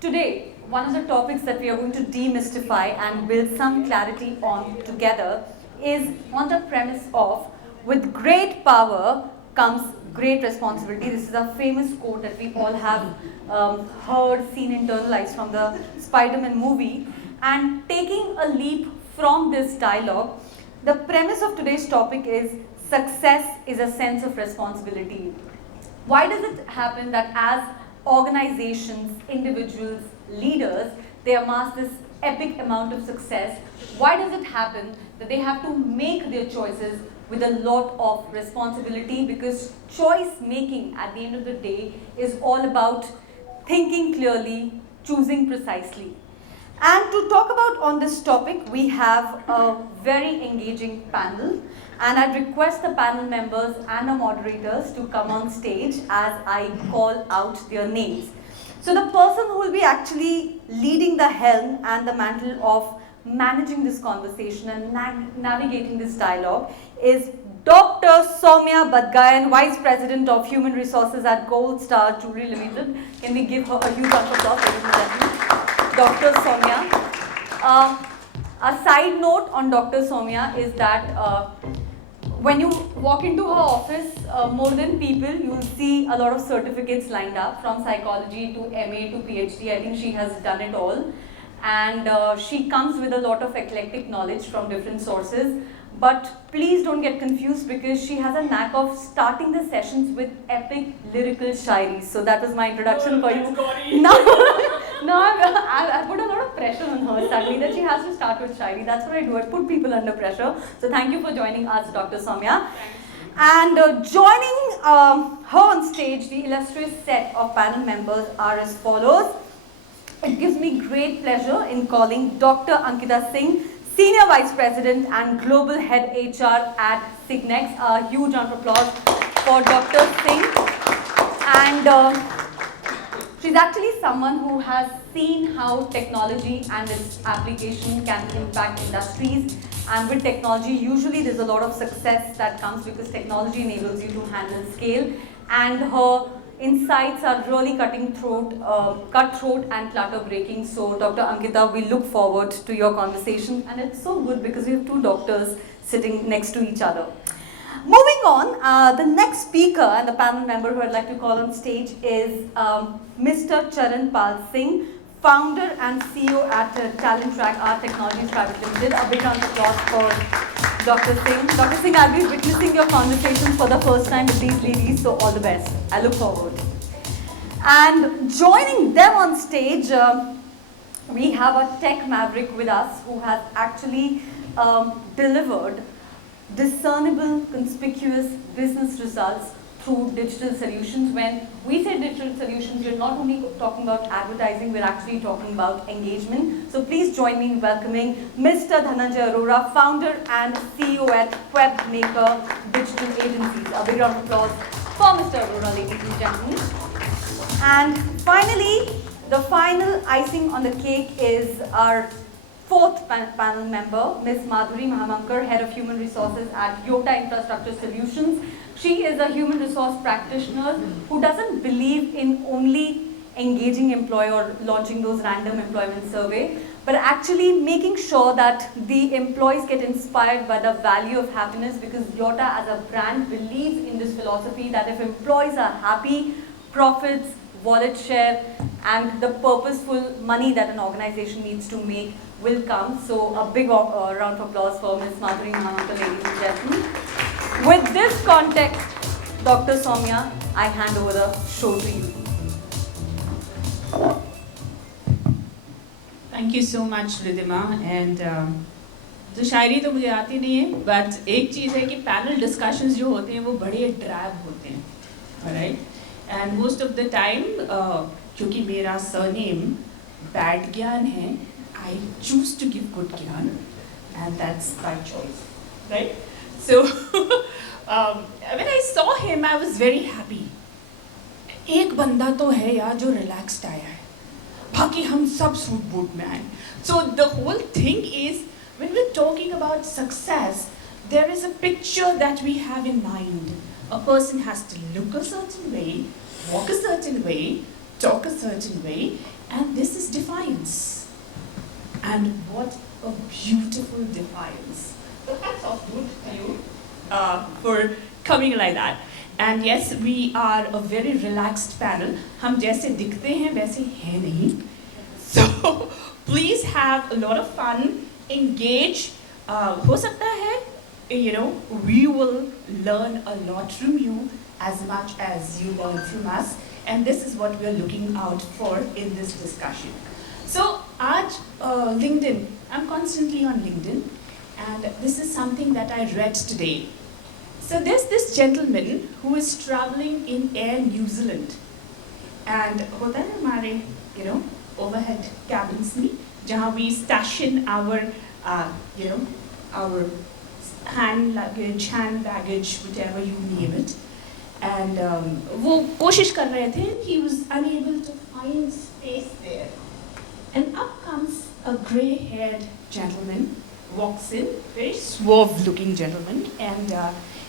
Today, one of the topics that we are going to demystify and build some clarity on together is on the premise of with great power comes great responsibility. This is a famous quote that we all have heard, seen, internalized from the Spider-Man movie. And taking a leap from this dialogue, the premise of today's topic is success is a sense of responsibility. Why does it happen that as organizations, individuals, leaders, they amass this epic amount of success? Why does it happen that they have to make their choices with a lot of responsibility? Because choice making at the end of the day is all about thinking clearly, choosing precisely. And to talk about on this topic, we have a very engaging panel. And I'd request the panel members and the moderators to come on stage as I call out their names. So the person who will be actually leading the helm and the mantle of managing this conversation and navigating this dialogue is Dr. Soumya Badgayan, Vice President of Human Resources at Gold Star Jewelry Limited. Can we give her a huge round of applause, ladies and gentlemen? Dr. Soumya. A side note on Dr. Soumya is that when you walk into her office, more than people, you will see a lot of certificates lined up from psychology to MA to PhD. I think she has done it all. And she comes with a lot of eclectic knowledge from different sources. But please don't get confused because she has a knack of starting the sessions with epic lyrical shairi. So that was my introduction for you. Now I put a lot of pressure on her suddenly that she has to start with shairi. That's what I do. I put people under pressure. So thank you for joining us, Dr. Soumya. And joining her on stage, the illustrious set of panel members are as follows. It gives me great pleasure in calling Dr. Ankita Singh, Senior Vice President and Global Head HR at Signex. A huge round of applause for Dr. Singh. And she's actually someone who has seen how technology and its application can impact industries. And with technology, usually there's a lot of success that comes because technology enables you to handle scale. And her insights are really cutthroat and clutter-breaking. So, Dr. Ankita, we look forward to your conversation. And it's so good because we have two doctors sitting next to each other. Moving on, the next speaker and the panel member who I'd like to call on stage is Mr. Charan Pal Singh, founder and CEO at Talent Track Art Technologies Private Limited. A big round of applause for Dr. Singh. Dr. Singh, I'll be witnessing your conversation for the first time with these ladies, so all the best. I look forward. And joining them on stage, we have a tech maverick with us who has actually delivered discernible, conspicuous business results through digital solutions. When we say digital solutions, we're not only talking about advertising, we're actually talking about engagement. So please join me in welcoming Mr. Dhananjay Arora, founder and CEO at Webmaker Digital Agencies. A big round of applause for Mr. Arora, ladies and gentlemen. And finally, the final icing on the cake is our fourth panel member, Ms. Madhuri Mahamankar, Head of Human Resources at Yota Infrastructure Solutions. She is a human resource practitioner who doesn't believe in only engaging employee or launching those random employment survey, but actually making sure that the employees get inspired by the value of happiness, because Yota as a brand believes in this philosophy that if employees are happy, profits, wallet share, and the purposeful money that an organization needs to make will come. So a big round of applause for Ms. Madhuri Mahamankar, ladies and gentlemen. With this context, Dr. Soumya, I hand over the show to you. Thank you so much, Ridhima. And तो शायरी तो मुझे आती नहीं है, but एक चीज़ है कि panel discussions जो होते हैं वो बड़े drab होते हैं, alright? And most of the time, क्योंकि मेरा surname bad ज्ञान है, I choose to give good ज्ञान, and that's by choice, right? So when I saw him, I was very happy. एक बंदा तो है यार जो relaxed आया है, बाकी हम सब सूट बूट में आए. So the whole thing is, when we're talking about success, there is a picture that we have in mind. A person has to look a certain way, walk a certain way, talk a certain way, And this is defiance. And what a beautiful defiance. So hats off to you for coming like that. And yes, we are a very relaxed panel. हम जैसे दिखते हैं वैसे हैं नहीं. So please have a lot of fun, engage. हो सकता है, you know, we will learn a lot from you as much as you learn from us. And this is what we are looking out for in this discussion. So, आज LinkedIn, I'm constantly on LinkedIn, and this is something that I read today. So there's this gentleman who is traveling in Air New Zealand, and होता है हमारे, you know, overhead cabins में, जहाँ we stash in our, you know, our hand luggage, hand baggage, whatever you name it. And वो कोशिश कर रहे थे, he was unable to find space there. And up comes a grey-haired gentleman, walks in, very suave-looking gentleman, and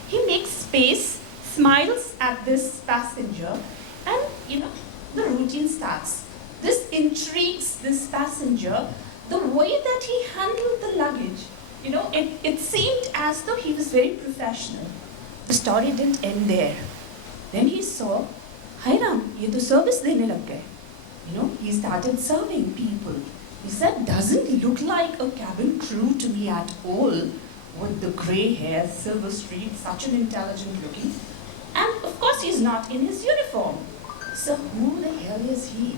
he makes space, smiles at this passenger, and you know, the routine starts. This intrigues this passenger, the way that he handled the luggage. You know, it seemed as though he was very professional. The story didn't end there. Then he saw, "Hi Ram, ye to service dene lag gaye." You know, he started serving people. He said, "Doesn't look like a cabin crew to me at all, with the grey hair, silver streak, such an intelligent looking." And of course, he's not in his uniform. So who the hell is he?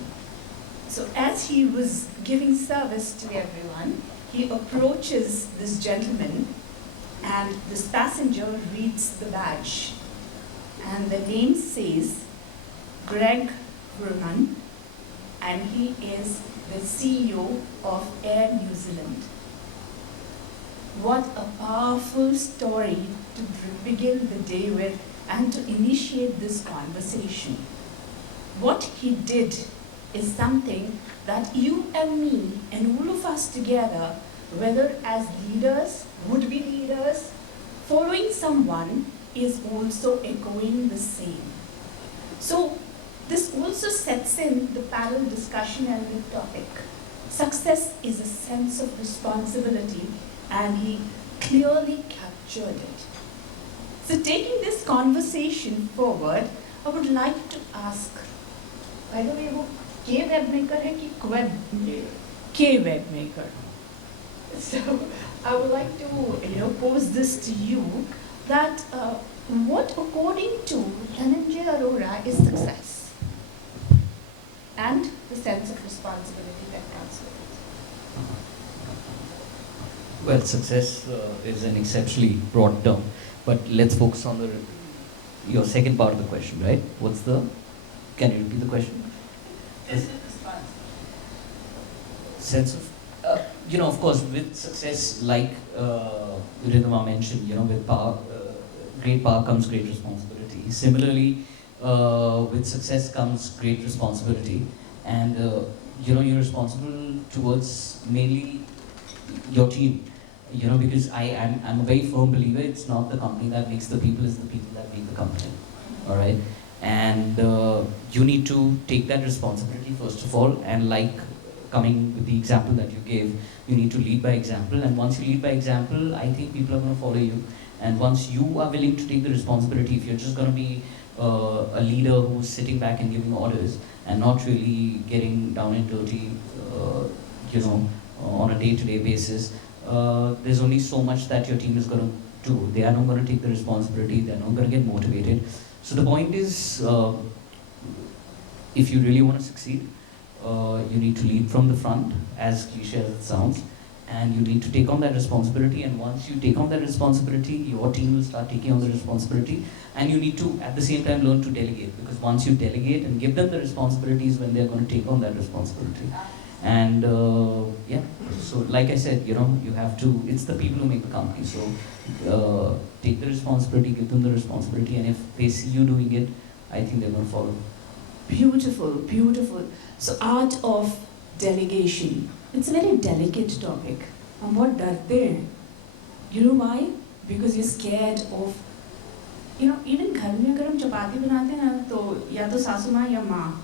So as he was giving service to everyone, he approaches this gentleman, and this passenger reads the badge. And the name says Greg Vernon, and he is the CEO of Air New Zealand. What a powerful story to begin the day with and to initiate this conversation. What he did is something that you and me and all of us together, whether as leaders, would-be leaders, following someone, is also echoing the same. So this also sets in the panel discussion and the topic. Success is a sense of responsibility, and he clearly captured it. So taking this conversation forward, I would like to ask, by the way, वो K Webmaker है कि Webmaker? K Webmaker. So I would like to, you know, pose this to you, that what according to Dhananjay Arora is success, and the sense of responsibility that comes with it. Well, success is an exceptionally broad term, but let's focus on your second part of the question, right? Can you repeat the question? Sense of, you know, of course, with success, like Ridhima mentioned, you know, with power, great power comes great responsibility. Similarly, with success comes great responsibility, and you know, you're responsible towards mainly your team. You know, because I'm a very firm believer, it's not the company that makes the people, it's the people that make the company. All right, and you need to take that responsibility first of all, and like coming with the example that you gave, you need to lead by example, and once you lead by example, I think people are going to follow you. And once you are willing to take the responsibility, if you're just going to be a leader who's sitting back and giving orders and not really getting down and dirty, you know, on a day-to-day basis, there's only so much that your team is going to do. They are not going to take the responsibility, they're not going to get motivated. So the point is, if you really want to succeed, you need to lead from the front, as cliche as it sounds, and you need to take on that responsibility. And once you take on that responsibility, your team will start taking on the responsibility, and you need to at the same time learn to delegate, because once you delegate and give them the responsibilities, when they're going to take on that responsibility. And yeah, so like I said, you know, you have to, it's the people who make the company, so take the responsibility, give them the responsibility, and if they see you doing it, I think they're going to follow. Beautiful, beautiful. So art of delegation. It's a very delicate topic. हम बहुत डरते हैं. You know why? Because you're scared of, you know, even घर में अगर हम चपाती बनाते हैं ना, तो या तो सासू माँ या माँ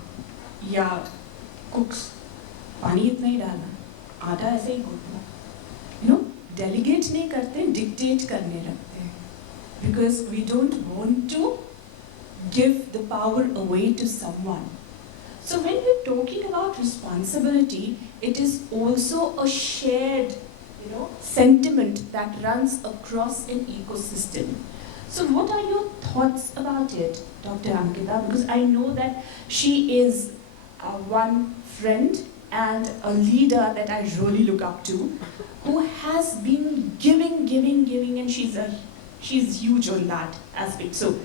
या cooks पानी इतना ही डालना, आटा ऐसे ही गूंथना, यू नो, डेलीगेट नहीं करते, डिक्टेट करने लगते हैं, because we don't want to give the power away to someone. So when we're talking about responsibility, it is also a shared, you know, sentiment that runs across an ecosystem. So what are your thoughts about it, Dr. Ankita? Because I know that she is one friend and a leader that I really look up to, who has been giving, and she's huge on that aspect. So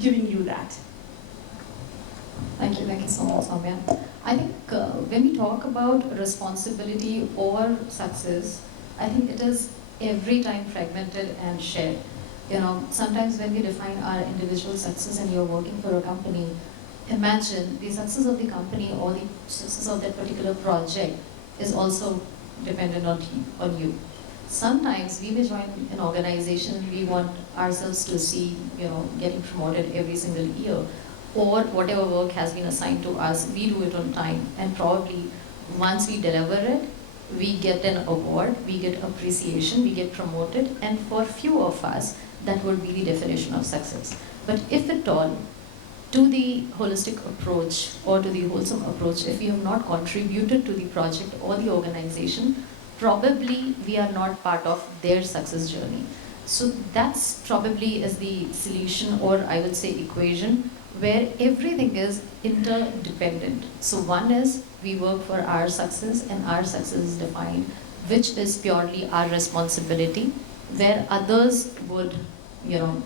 giving you that. Thank you so much, Soumya. I think when we talk about responsibility or success, I think it is every time fragmented and shared. You know, sometimes when we define our individual success and you're working for a company, imagine the success of the company or the success of that particular project is also dependent on you. Sometimes we may join an organization, we want ourselves to see, you know, getting promoted every single year, or whatever work has been assigned to us, we do it on time, and probably once we deliver it, we get an award, we get appreciation, we get promoted, and for few of us, that would be the definition of success. But if at all, to the holistic approach or to the wholesome approach, if we have not contributed to the project or the organization, probably we are not part of their success journey. So that's probably is the solution, or I would say equation, where everything is interdependent. So one is we work for our success, and our success is defined, which is purely our responsibility, where others would, you know,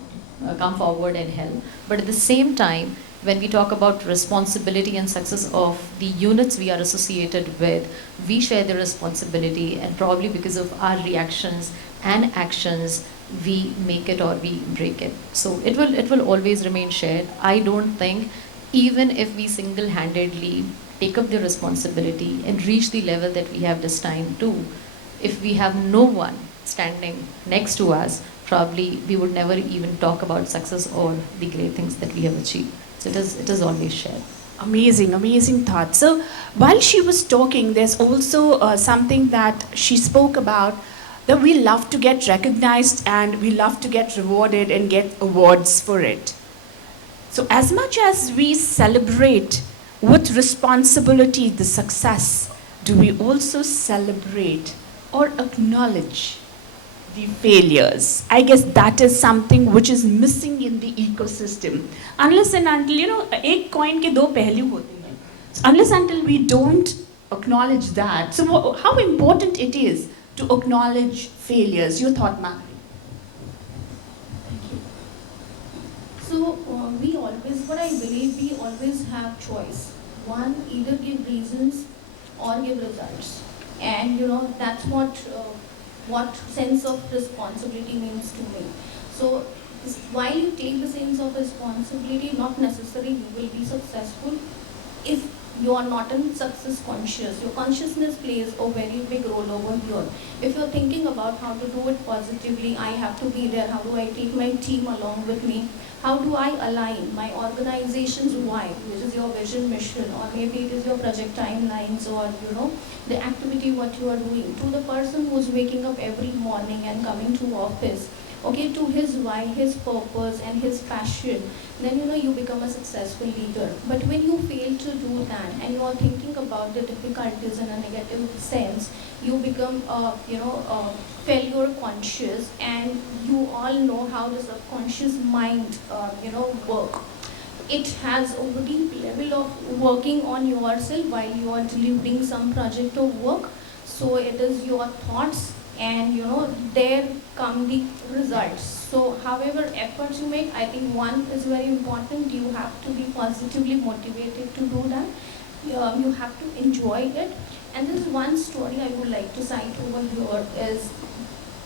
come forward and help. But at the same time, when we talk about responsibility and success of the units we are associated with, we share the responsibility, and probably because of our reactions and actions, we make it or we break it. So it will always remain shared. I don't think, even if we single-handedly take up the responsibility and reach the level that we have destined to, if we have no one standing next to us, probably we would never even talk about success or the great things that we have achieved. So it is always shared. Amazing thought. So while she was talking, there's also something that she spoke about, that we love to get recognized and we love to get rewarded and get awards for it. So as much as we celebrate with responsibility the success, do we also celebrate or acknowledge the failures? I guess that is something which is missing in the ecosystem. Unless and until, you know, एक coin के दो पहलू होते हैं. Unless until we don't acknowledge that. So how important it is to acknowledge failures? Your thought, ma'am? Thank you. So we always, what I believe, we always have choice. One, either give reasons or give results. And you know, that's what sense of responsibility means to me. So while you take the sense of responsibility, not necessarily you will be successful if you are not in success conscious. Your consciousness plays a very big role over here. If you're thinking about how to do it positively, I have to be there, how do I take my team along with me, how do I align my organization's why, which is your vision, mission, or maybe it is your project timelines, or you know, the activity what you are doing, to the person who's waking up every morning and coming to office, okay, to his why, his purpose and his passion, then you know you become a successful leader. But when you fail to do that and you are thinking about the difficulties in a negative sense, you become failure conscious, and you all know how the subconscious mind work. It has a very deep level of working on yourself while you are delivering some project or work. So it is your thoughts, and you know, there come the results. So however efforts you make, I think one is very important. You have to be positively motivated to do that. You have to enjoy it. And there's one story I would like to cite over here is,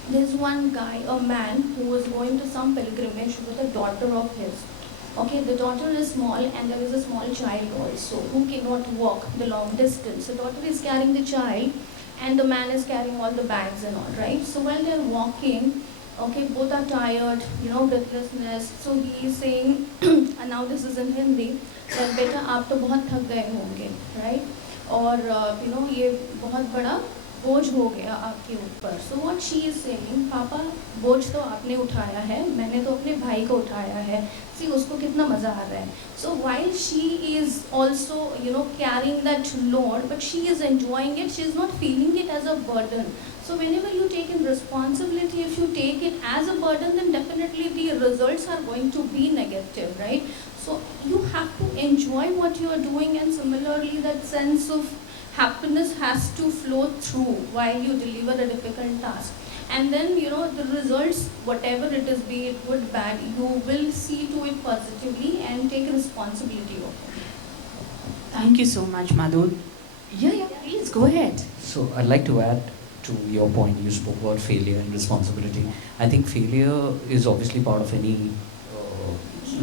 there's one guy, a man, who was going to some pilgrimage with a daughter of his. Okay, the daughter is small and there is a small child also who cannot walk the long distance. The daughter is carrying the child and the man is carrying all the bags and all, right? So while they're walking, okay, both are tired, you know, breathlessness. So he is saying, and now this is in Hindi, that beta aap to bahut thak gaye honge, right? और ये बहुत बड़ा बोझ हो गया आपके ऊपर. So what she is saying, पापा बोझ तो आपने उठाया है, मैंने तो अपने भाई को उठाया है, सी उसको कितना मज़ा आ रहा है. So while she is also carrying that load, but she is enjoying it, she is not feeling it as a burden. So whenever you take in responsibility, if you take it as a burden, then definitely the results are going to be negative, right? So you have to enjoy what you are doing, and similarly that sense of happiness has to flow through while you deliver a difficult task. And then the results, whatever it is, be it good, bad, you will see to it positively and take responsibility of it. Thank you so much, Madhu. Yeah, please go ahead. So I'd like to add to your point. You spoke about failure and responsibility. I think failure is obviously part of any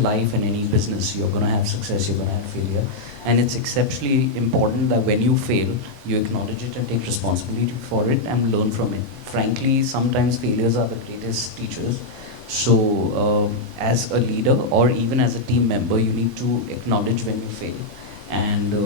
life and any business. You're going to have success, you're going to have failure. And it's exceptionally important that when you fail, you acknowledge it and take responsibility for it and learn from it. Frankly, sometimes failures are the greatest teachers. So as a leader or even as a team member, you need to acknowledge when you fail and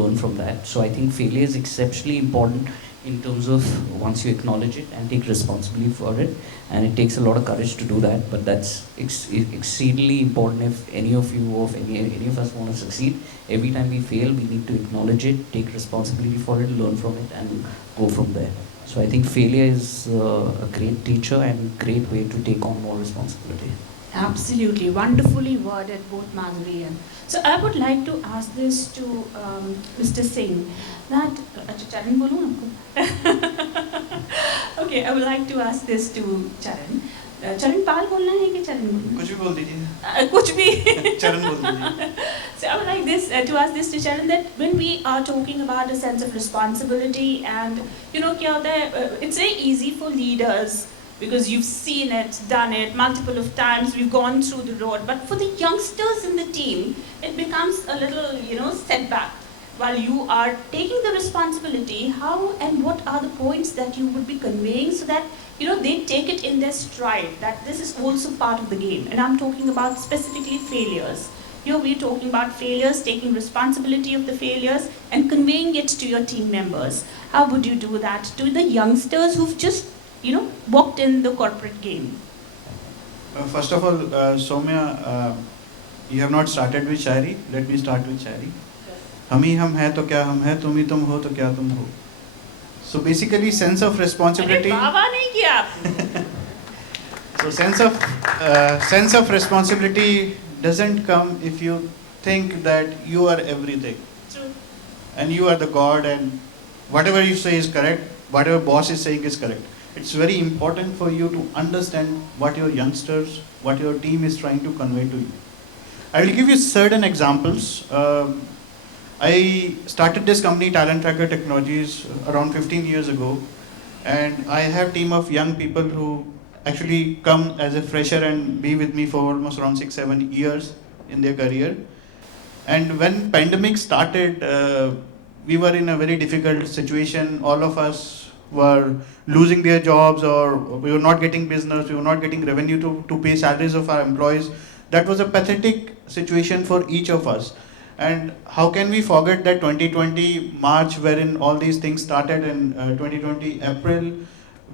learn from that. So I think failure is exceptionally important in terms of once you acknowledge it and take responsibility for it, and it takes a lot of courage to do that, but that's exceedingly important if any of you or if any of us want to succeed. Every time we fail, we need to acknowledge it, take responsibility for it, learn from it, and go from there. So I think failure is a great teacher and great way to take on more responsibility. Absolutely, wonderfully worded, both Madhuri and. So I would like to ask this to Mr. Singh. That Charan, bolu aapko. Okay, I would like to ask this to Charan. Charan Pal बोलना है कि Charan बोलना? कुछ भी बोल दीजिए. कुछ भी. चरण बोल दीजिए. So I would like this to ask this to Charan, that when we are talking about a sense of responsibility and क्या होता है, it's very easy for leaders because you've seen it, done it multiple of times, we've gone through the road, but for the youngsters in the team, it becomes a little setback. While you are taking the responsibility, how and what are the points that you would be conveying so that they take it in their stride, that this is also part of the game? And I'm talking about specifically failures. Here we're talking about failures, taking responsibility of the failures and conveying it to your team members. How would you do that to the youngsters who've just walked in the corporate game? First of all, Soumya, you have not started with Shairi. Let me start with Shairi. हम ही हम हैं तो क्या हम हैं, तुम ही तुम हो तो क्या तुम हो. So basically, sense of responsibility. अरे बाबा नहीं किया आपने. So sense of responsibility doesn't come if you think that you are everything. True. And you are the God, and whatever you say is correct, whatever boss is saying is correct. It's very important for you to understand what your youngsters, what your team is trying to convey to you. I will give you certain examples. I started this company, Talent Tracker Technologies, around 15 years ago, and I have a team of young people who actually come as a fresher and be with me for almost around 6-7 years in their career. And when pandemic started, we were in a very difficult situation. All of us were losing their jobs, or we were not getting business, we were not getting revenue to pay salaries of our employees. That was a pathetic situation for each of us. And how can we forget that 2020 March, wherein all these things started, in 2020 April,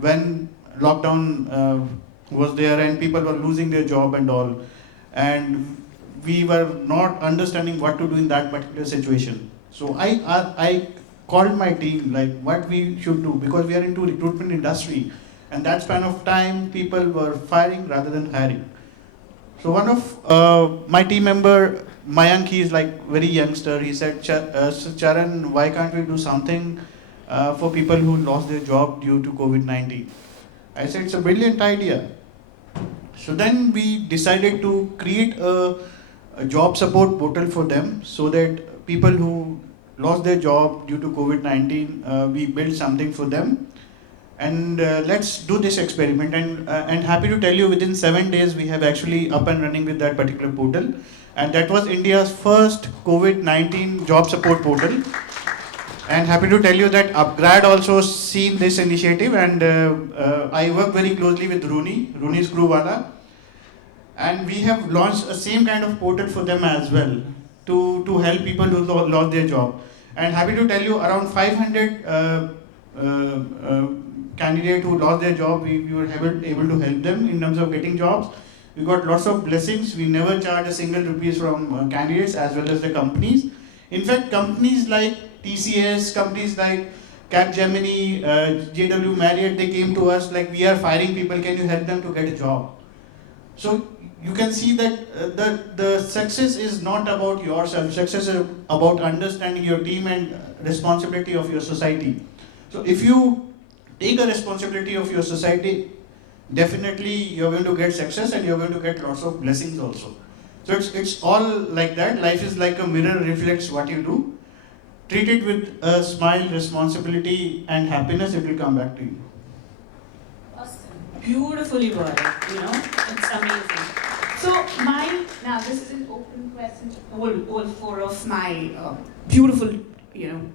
when lockdown was there and people were losing their job and all. And we were not understanding what to do in that particular situation. So I called my team, like what we should do, because we are into recruitment industry, and that span of time people were firing rather than hiring. So one of my team member, Mayank, he is like very youngster, he said, Charan, why can't we do something for people who lost their job due to COVID-19? I said, it's a brilliant idea. So then we decided to create a job support portal for them, so that people who lost their job due to COVID-19, we built something for them. And let's do this experiment. And happy to tell you, within 7 days, we have actually up and running with that particular portal. And that was India's first COVID-19 job support portal. And happy to tell you that Upgrad also seen this initiative, and I work very closely with Rooney Screwwala. And we have launched a same kind of portal for them as well, to help people who lost their job. And happy to tell you, around 500 candidates who lost their job, we were able to help them in terms of getting jobs. We got lots of blessings. We never charge a single rupees from candidates as well as the companies. In fact, companies like TCS, companies like Capgemini, JW Marriott, they came to us like, we are firing people, can you help them to get a job? So you can see that the success is not about yourself. Success is about understanding your team and responsibility of your society. So if you take a responsibility of your society, definitely you're going to get success and you're going to get lots of blessings also. So it's all like that. Life is like a mirror, reflects what you do. Treat it with a smile, responsibility and happiness, it will come back to you. Beautifully worded, it's amazing. So now this is an open question to all four of my beautiful,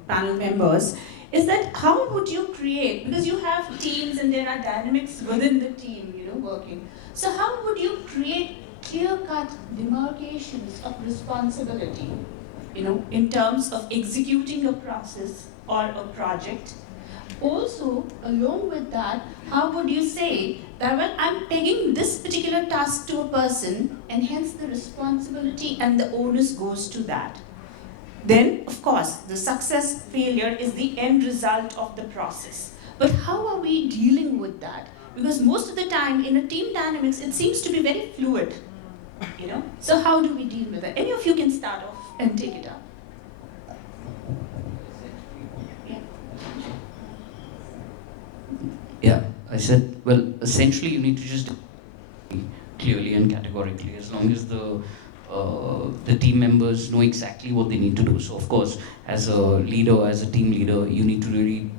panel members, is that how would you create, because you have teams and there are dynamics within the team, working. So how would you create clear-cut demarcations of responsibility, in terms of executing a process or a project? Also, along with that, how would you say that, well, I'm taking this particular task to a person and hence the responsibility and the onus goes to that. Then, of course, the success failure is the end result of the process. But how are we dealing with that? Because most of the time in a team dynamics, it seems to be very fluid, So how do we deal with it? Any of you can start off and take it up. Yeah, I said, well, essentially you need to just clearly and categorically, as long as the team members know exactly what they need to do. So of course, as a leader, as a team leader, you need to really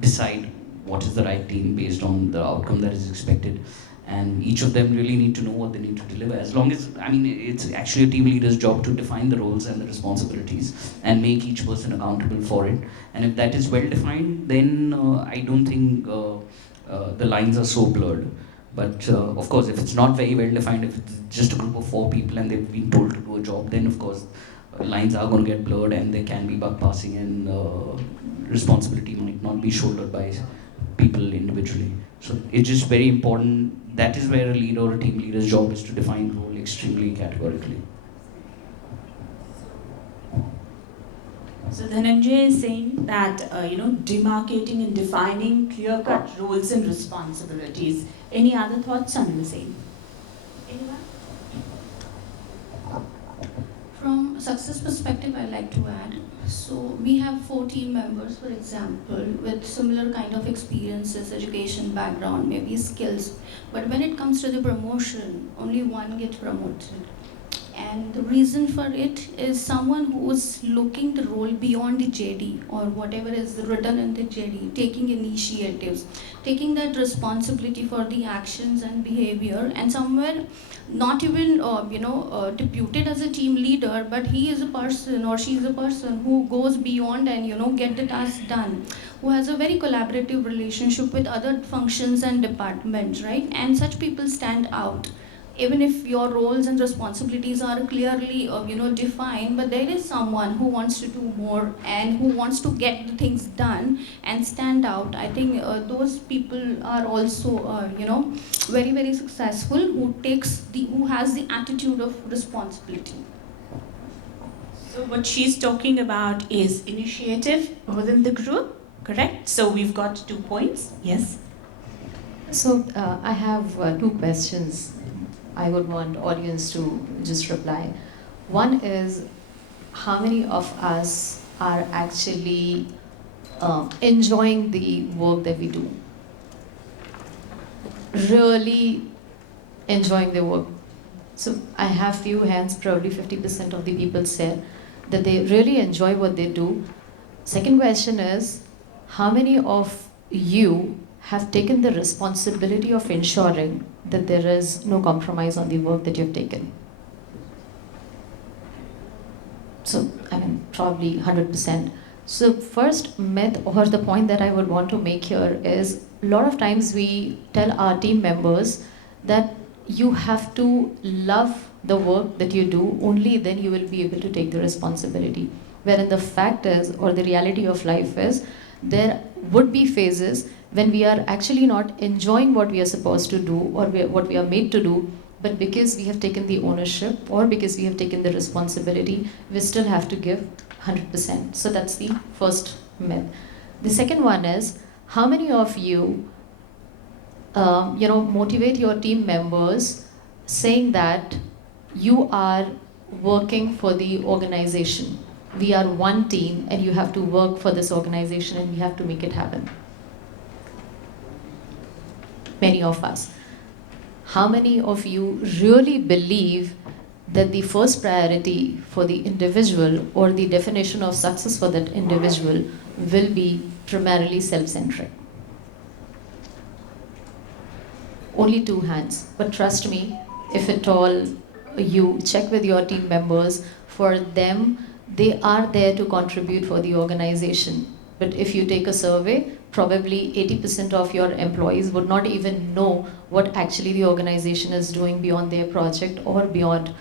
decide what is the right team based on the outcome that is expected. And each of them really need to know what they need to deliver. As long as, it's actually a team leader's job to define the roles and the responsibilities and make each person accountable for it. And if that is well defined, then I don't think the lines are so blurred. But of course, if it's not very well defined, if it's just a group of 4 people and they've been told to do a job, then of course lines are going to get blurred and there can be buck passing and responsibility might not be shouldered by people individually. So it's just very important. That is where a leader or a team leader's job is to define role extremely categorically. So Dhananjay is saying that, demarcating and defining clear-cut roles and responsibilities. Any other thoughts on the same? Anyone? From a success perspective, I like to add. So we have 4 team members, for example, with similar kind of experiences, education background, maybe skills. But when it comes to the promotion, only one gets promoted. And the reason for it is someone who is looking the role beyond the JD or whatever is written in the JD, taking initiatives, taking that responsibility for the actions and behavior, and somewhere not even deputed as a team leader, but he is a person or she is a person who goes beyond and get the task done, who has a very collaborative relationship with other functions and departments, right? And such people stand out. Even if your roles and responsibilities are clearly defined, but there is someone who wants to do more and who wants to get the things done and stand out. I think those people are also very, very successful, who has the attitude of responsibility. So what she's talking about is initiative within the group, correct? So we've got 2 points. Yes. So I have 2 questions. I would want audience to just reply. One is, how many of us are actually enjoying the work that we do? Really enjoying the work. So I have few hands, probably 50% of the people said that they really enjoy what they do. Second question is, how many of you have taken the responsibility of ensuring that there is no compromise on the work that you've taken? So, probably 100%. So first myth or the point that I would want to make here is, a lot of times we tell our team members that you have to love the work that you do, only then you will be able to take the responsibility. Wherein the fact is, or the reality of life is, there would be phases when we are actually not enjoying what we are supposed to do or what we are made to do, but because we have taken the ownership or because we have taken the responsibility, we still have to give 100%. So that's the first myth. The second one is, how many of you, motivate your team members saying that you are working for the organization. We are one team and you have to work for this organization and we have to make it happen. Many of us. How many of you really believe that the first priority for the individual or the definition of success for that individual will be primarily self-centric? Only 2 hands. But trust me, if at all you check with your team members, for them, they are there to contribute for the organization. But if you take a survey, probably 80% of your employees would not even know what actually the organization is doing beyond their project or beyond,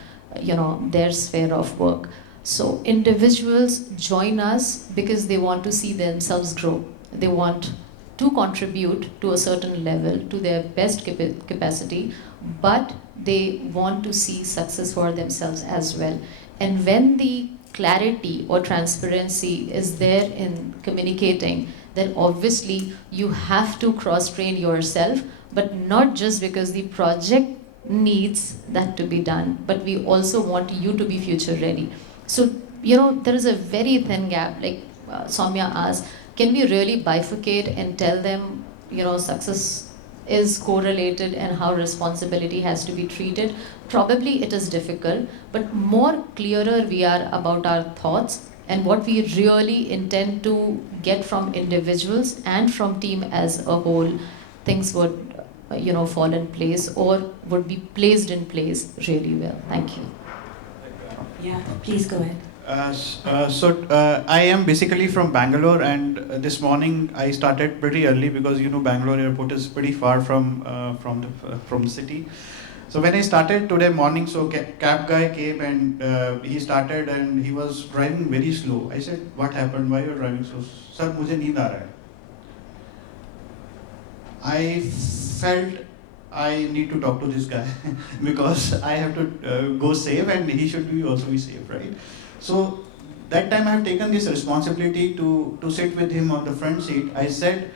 their sphere of work. So individuals join us because they want to see themselves grow. They want to contribute to a certain level, to their best capacity, but they want to see success for themselves as well. And when the clarity or transparency is there in communicating, then obviously you have to cross-train yourself, but not just because the project needs that to be done, but we also want you to be future ready. So, there is a very thin gap, like Soumya asked, can we really bifurcate and tell them, success is correlated and how responsibility has to be treated? Probably it is difficult, but more clearer we are about our thoughts and what we really intend to get from individuals and from team as a whole, things would, fall in place or would be placed in place really well. Thank you. Yeah, please go ahead. I am basically from Bangalore, and this morning I started pretty early because Bangalore airport is pretty far from the city. So when I started today morning, so cab guy came and he started and he was driving very slow. I said, "What happened? Why you are driving so? Sir, मुझे नींद आ रहा है." I felt I need to talk to this guy because I have to go safe and he should also be safe, right? So that time I have taken this responsibility to sit with him on the front seat. I said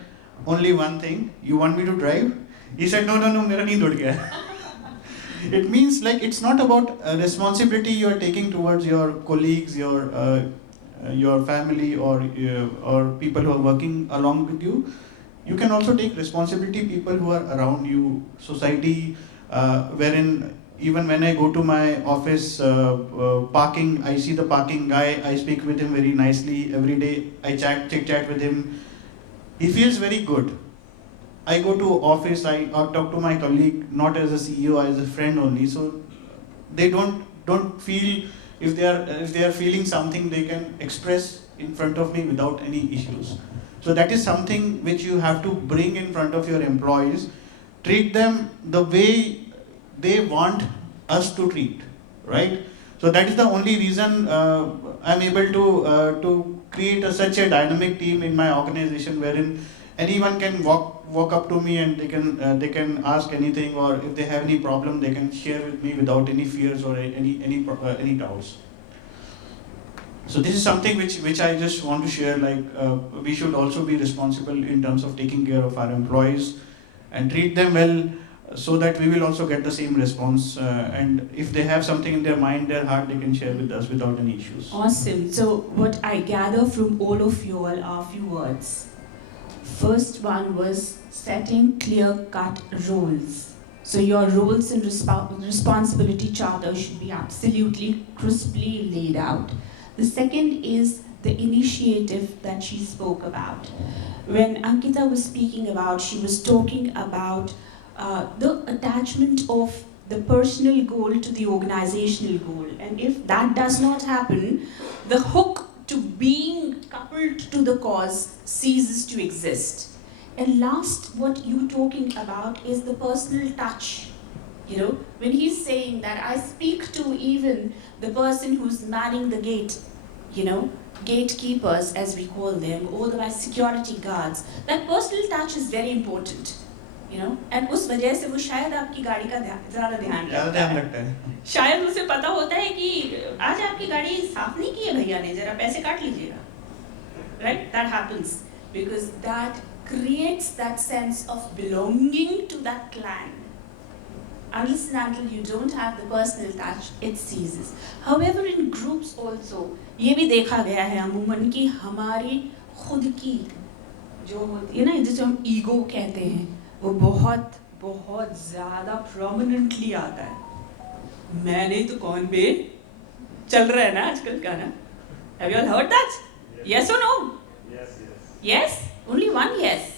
only one thing: "You want me to drive?" He said, "No, मेरा नींद उड़ गया." It means like it's not about a responsibility you are taking towards your colleagues, your family, or people who are working along with you. You can also take responsibility people who are around you, society, wherein even when I go to my office parking, I see the parking guy, I speak with him very nicely every day, I chit chat with him. He feels very good. I go to office, I talk to my colleague, not as a CEO, as a friend only. So they don't feel, if they are feeling something, they can express in front of me without any issues. So that is something which you have to bring in front of your employees. Treat them the way they want us to treat, right? So that is the only reason I'm able to create such a dynamic team in my organization, wherein anyone can walk up to me and they can ask anything, or if they have any problem, they can share with me without any fears or any doubts. So this is something which I just want to share, like we should also be responsible in terms of taking care of our employees and treat them well, so that we will also get the same response, and if they have something in their mind, their heart, they can share with us without any issues. Awesome. So what I gather from all of you all are a few words. First one was setting clear-cut roles. So your roles and responsibility charter should be absolutely crisply laid out. The second is the initiative that she spoke about. When Ankita was speaking about, she was talking about the attachment of the personal goal to the organizational goal. And if that does not happen, the hook to being coupled to the cause ceases to exist. And last, what you're talking about is the personal touch. When he's saying that I speak to even the person who's manning the gate, gatekeepers, as we call them, or the security guards, that personal touch is very important, you know. And उस वजह से वो शायद आपकी गाड़ी का ज़्यादा ध्यान रखता है. शायद उसे पता होता है कि आज आपकी गाड़ी साफ नहीं की है भैया ने, जरा पैसे काट लीजिएगा. Right? That happens because that creates that sense of belonging to that clan. Unless and until you don't have the personal touch, it ceases. However, in groups also, ये भी देखा गया है अमूमन कि हमारी खुद की जो होती है ना, जिसे हम ईगो कहते हैं, वो बहुत बहुत ज़्यादा prominently आता है. मैं नहीं तो कौन बे, चल रहा है ना आजकल का ना. Have you all heard that? Yes or no? Yes, yes. Yes? Only one yes.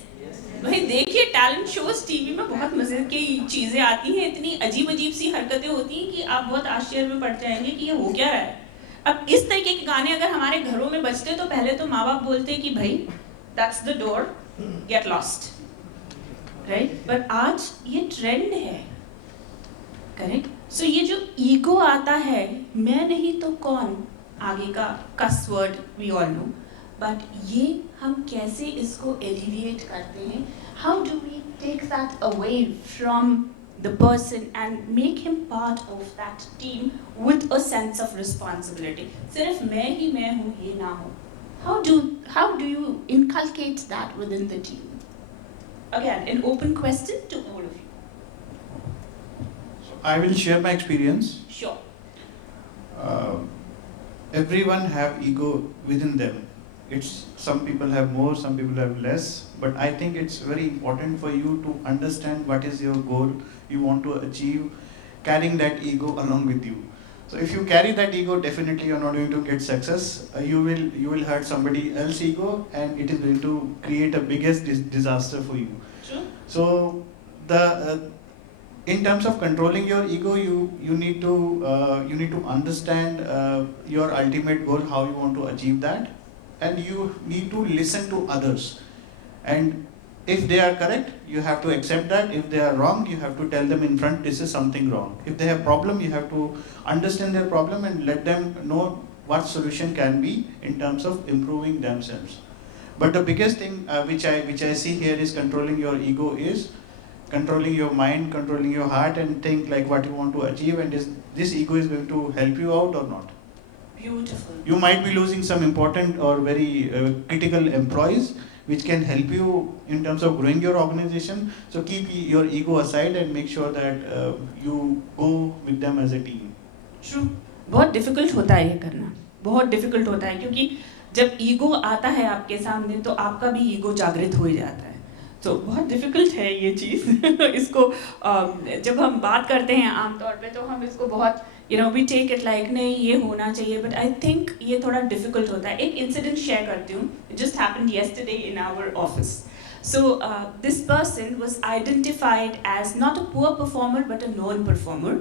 भाई देखिए टैलेंट शोज टीवी में बहुत मजे की चीजें आती हैं, इतनी अजीब अजीब सी हरकतें होती हैं कि आप बहुत आश्चर्य में पड़ जाएंगे कि ये हो क्या रहा है. अब इस तरीके के गाने अगर हमारे घरों में बजते तो पहले तो माँ बाप बोलते कि भाई that's the door, get lost, right. But आज ये ट्रेंड है, करेक्ट. सो ये जो ईगो आता है, मैं नहीं तो कौन, आगे का cuss word we all know, but ये हम कैसे इसको एलिविएट करते हैं? How do we take that away from the person and make him part of that team with a sense of responsibility? सिर्फ मैं ही मैं हूँ ये ना हो. How do you inculcate that within the team? Again, an open question to all of you. So I will share my experience. Sure. Everyone have ego within them. It's some people have more, some people have less, but I think it's very important for you to understand what is your goal you want to achieve, carrying that ego along with you. So if you carry that ego, definitely you're not going to get success. You will hurt somebody else's ego, and it is going to create a biggest disaster for you. True. So the in terms of controlling your ego, you need to understand your ultimate goal, how you want to achieve that, and you need to listen to others. And if they are correct, you have to accept that. If they are wrong, you have to tell them in front, this is something wrong. If they have problem, you have to understand their problem and let them know what solution can be in terms of improving themselves. But the biggest thing which I see here is controlling your ego is controlling your mind, controlling your heart, and think like what you want to achieve, and this ego is going to help you out or not. Beautiful. You might be losing some important or very critical employees which can help you in terms of growing your organization. So keep your ego aside and make sure that you go with them as a team. True. बहुत difficult होता है ये करना, बहुत difficult होता है, क्योंकि जब ईगो आता है आपके सामने तो आपका भी ईगो जागृत हो जाता है. तो बहुत डिफिकल्ट है ये चीज़. इसको जब हम बात करते हैं आमतौर पे तो हम इसको बहुत वी टेक इट लाइक नहीं ये होना चाहिए, बट आई थिंक ये थोड़ा डिफिकल्ट होता है. एक इंसिडेंट शेयर करती हूँ. It just happened yesterday in our office. So this person was identified as not a poor performer but a non-performer,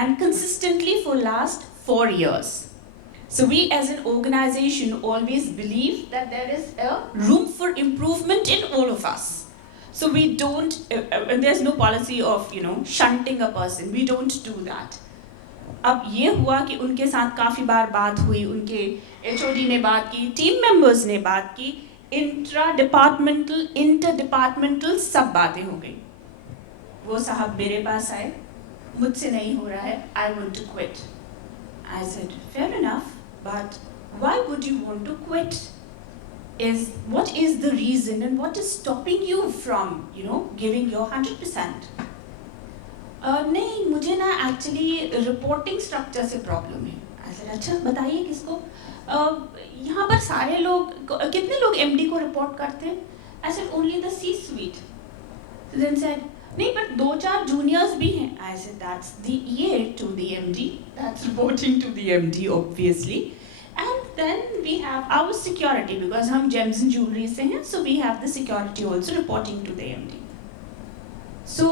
and consistently for last 4 years. So we as an organization always believe that there is a room for improvement in all of us. So we don't, there's no policy of shunting a person. We don't do that. अब ये हुआ कि उनके साथ काफ़ी बार बात हुई, उनके HOD ने बात की, टीम मेंबर्स ने बात की, इंट्रा डिपार्टमेंटल इंटर डिपार्टमेंटल सब बातें हो गई. वो साहब मेरे पास आए, मुझसे नहीं हो रहा है, I want to quit. I said fair enough, but why would you want to quit? What is the reason and what is stopping you from giving your 100%? नहीं, मुझे ना एक्चुअली रिपोर्टिंग स्ट्रक्चर से प्रॉब्लम है. I said अच्छा बताइए किसको? यहाँ पर सारे लोग, कितने लोग MD को रिपोर्ट करते हैं? I said only the C-suite. Then said नहीं, बट 2-4 जूनियर्स भी हैं. I said that's the EA to the MD, that's reporting to the MD obviously. And then we have our security, because हम gems and jewelry से हैं, so we have the security also reporting to the MD. So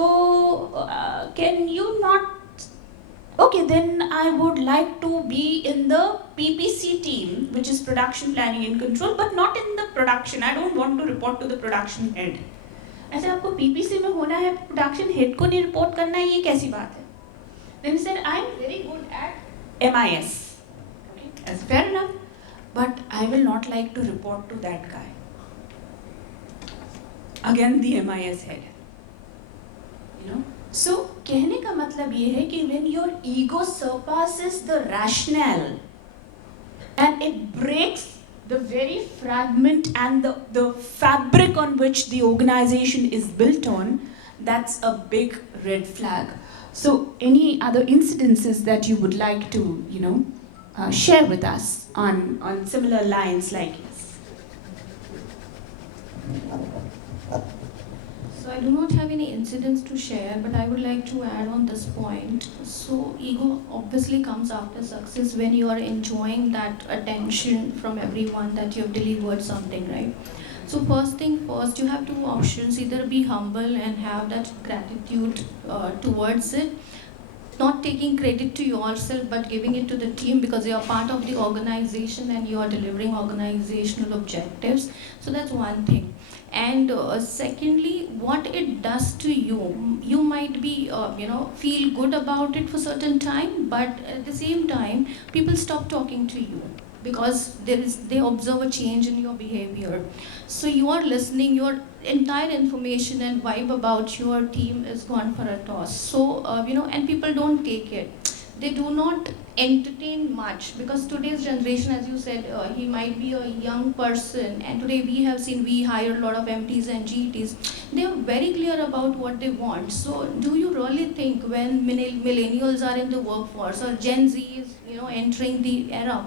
can you not? Okay, then I would like to be in the PPC team, which is production planning and control, but not in the production. I don't want to report to the production head. ऐसे आपको PPC में होना है, production head को नहीं report करना है, ये कैसी बात है? Then he said I am very good at MIS. Okay, that's fair enough. but I will not like to report to that guy. Again, the MIS head. You know? So, कहने का मतलब ये है कि when your ego surpasses the rationale and it breaks the very fragment and the fabric on which the organization is built on, that's a big red flag. So, any other incidences that you would like to, share with us on similar lines like this? So I do not have any incidents to share, but I would like to add on this point. So ego obviously comes after success when you are enjoying that attention from everyone that you have delivered something, right? So first thing first, you have two options: either be humble and have that gratitude towards it, not taking credit to yourself but giving it to the team because you are part of the organization and you are delivering organizational objectives. So that's one thing. And secondly, what it does to you, you might be, feel good about it for certain time, but at the same time, people stop talking to you because they observe a change in your behavior. So you are listening, your entire information and vibe about your team is gone for a toss. So, and people don't take it. They do not entertain much because today's generation, as you said, he might be a young person, and today we hire a lot of MTs and GTs. They are very clear about what they want. So do you really think when millennials are in the workforce or Gen Z is entering the era,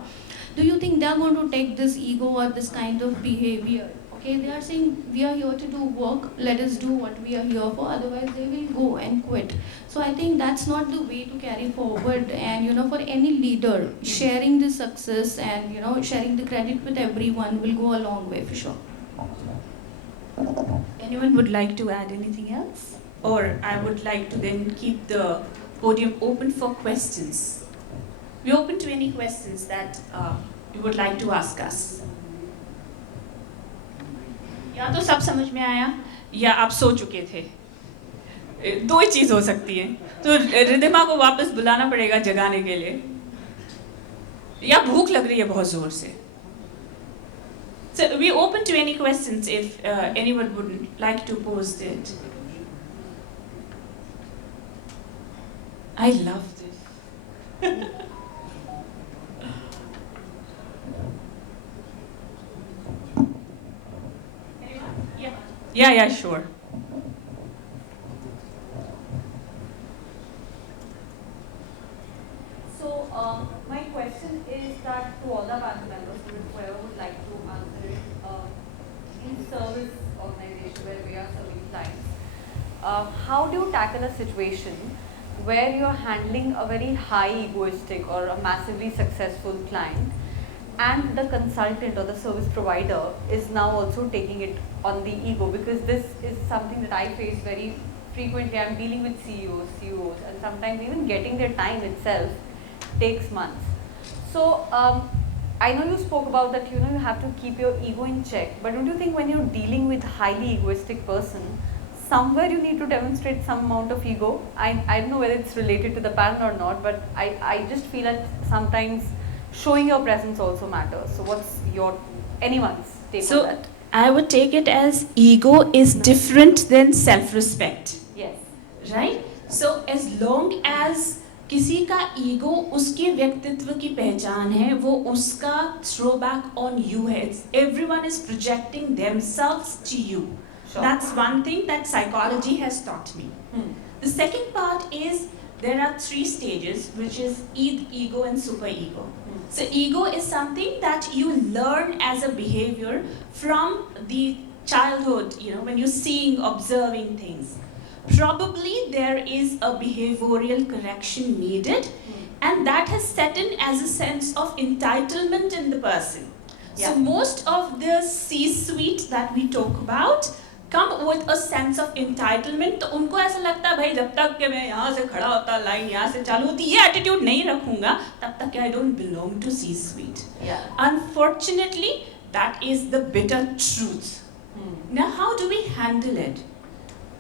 do you think they are going to take this ego or this kind of behavior? Okay, they are saying we are here to do work, let us do what we are here for, otherwise they will go and quit. So I think that's not the way to carry forward. And for any leader, sharing the success and sharing the credit with everyone will go a long way for sure. Anyone would like to add anything else? Or I would like to then keep the podium open for questions. We're open to any questions that you would like to ask us. या तो सब समझ में आया या आप सो चुके थे, दो ही चीज़ हो सकती है। तो रिद्धिमा को वापस बुलाना पड़ेगा जगाने के लिए, या भूख लग रही है बहुत ज़ोर से। So we open to any questions if anyone would like to pose it. I love this. Yeah, sure. So my question is that to all the panel members, whoever would like to answer it, in service organization where we are serving clients, how do you tackle a situation where you are handling a very high egoistic or a massively successful client, and the consultant or the service provider is now also taking it on the ego? Because this is something that I face very frequently. I'm dealing with CEOs, CEOs, and sometimes even getting their time itself takes months. So I know you spoke about that, you have to keep your ego in check, but don't you think when you're dealing with highly egoistic person, somewhere you need to demonstrate some amount of ego? I don't know whether it's related to the panel or not, but I just feel that sometimes showing your presence also matters. So what's anyone's take on that? I would take it as ego is different than self-respect. Yes. Right? So as long as किसी का ego उसके व्यक्तित्व की पहचान है, वो उसका throwback on you है. Everyone is projecting themselves to you. Sure. That's one thing that psychology has taught me. The second part is there are 3 stages, which is ego and superego. So ego is something that you learn as a behavior from the childhood, when you're seeing, observing things. Probably there is a behavioral correction needed, and that has set in as a sense of entitlement in the person. Yeah. So most of the C-suite that we talk about come with a sense of entitlement. तो उनको ऐसा लगता है भाई जब तक कि मैं यहाँ से खड़ा होता, लाइन यहाँ से चालू होती, ये attitude नहीं रखूँगा, तब तक कि I don't belong to C-suite. Yeah. Unfortunately, that is the bitter truth. Now, how do we handle it?